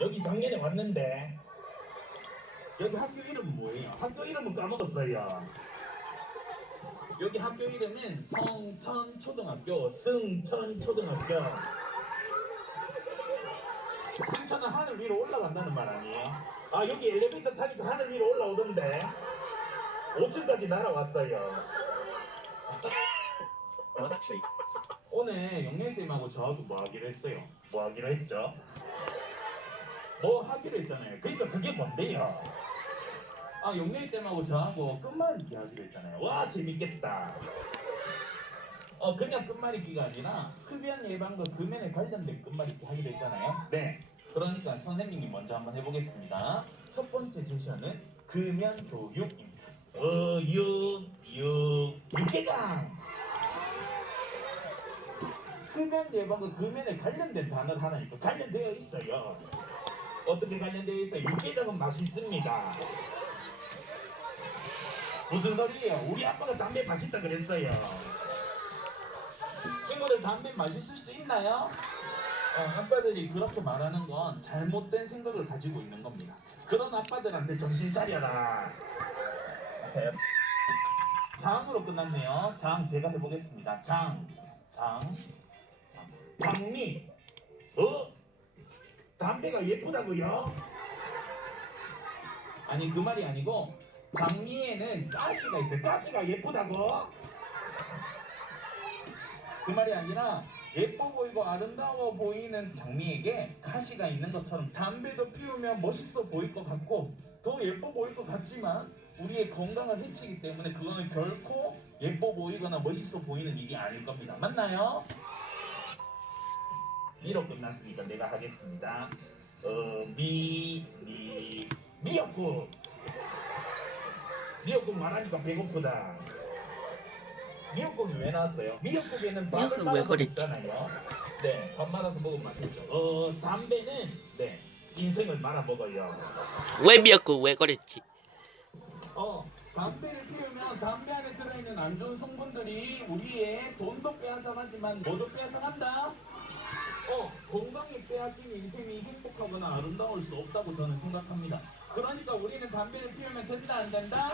여기 작년에 왔는데 여기 학교 이름 뭐예요? 학교 이름은 까먹었어요. 여기 학교 이름은 성천 초등학교, 승천 초등학교. 승천은 하늘 위로 올라간다는 말 아니에요? 아 여기 엘리베이터 타니까 하늘 위로 올라오던데 5층까지 날아왔어요. 오늘 영래쌤하고 저하고 뭐 하기로 했어요? 뭐 하기로 했죠? 뭐 하기로 했잖아요. 그러니까 그게 뭔데요? 아 영래쌤하고 저하고 끝말잇기 하기로 했잖아요. 와 재밌겠다. 어 그냥 끝말잇기가 아니라 흡연 예방과 금연에 관련된 끝말잇기 하기로 했잖아요. 네. 그러니까 선생님이 먼저 한번 해보겠습니다. 첫 번째 제시어는 금연 교육입니다. 어, 육, 육, 육개장. 흡연 예방과 금연에 관련된 단어를 하나 있고 관련되어 있어요. 어떻게 관련되어 있어요? 육개장은 맛있습니다. 무슨 소리예요? 우리 아빠가 담배 맛있다 그랬어요. 친구들 담배 맛있을 수 있나요? 어, 아빠들이 그렇게 말하는 건 잘못된 생각을 가지고 있는 겁니다. 그런 아빠들한테 정신 차려라. 장으로 끝났네요. 장 제가 해보겠습니다. 장, 장, 장미. 어? 담배가 예쁘다고요? 아니 그 말이 아니고 장미에는 가시가 있어요. 가시가 예쁘다고? 그 말이 아니라 예뻐 보이고 아름다워 보이는 장미에게 가시가 있는 것처럼 담배도 피우면 멋있어 보일 것 같고 더 예뻐 보일 것 같지만 우리의 건강을 해치기 때문에 그거는 결코 예뻐 보이거나 멋있어 보이는 일이 아닐 겁니다. 맞나요? 미로 끝났으니까 내가 하겠습니다. 어, 미, 미, 미역국. 미역국 말하니까 배고프다. 미역국이 왜 나왔어요? 미역국에는 밥을 미역국 왜 말아서 그랬지? 먹잖아요. 네, 밥 말아서 먹으면 맛있죠. 어, 담배는 네, 인생을 말아 먹어요. 왜 미역국 왜 그랬지? 어, 담배를 피우면 담배 안에 들어있는 안 좋은 성분들이 우리의 돈도 빼앗아가지만 뭐도 빼앗아간다. 빼앗긴 인생이 행복하거나 아름다울 수 없다고 저는 생각합니다. 그러니까 우리는 담배를 피우면 된다 안 된다?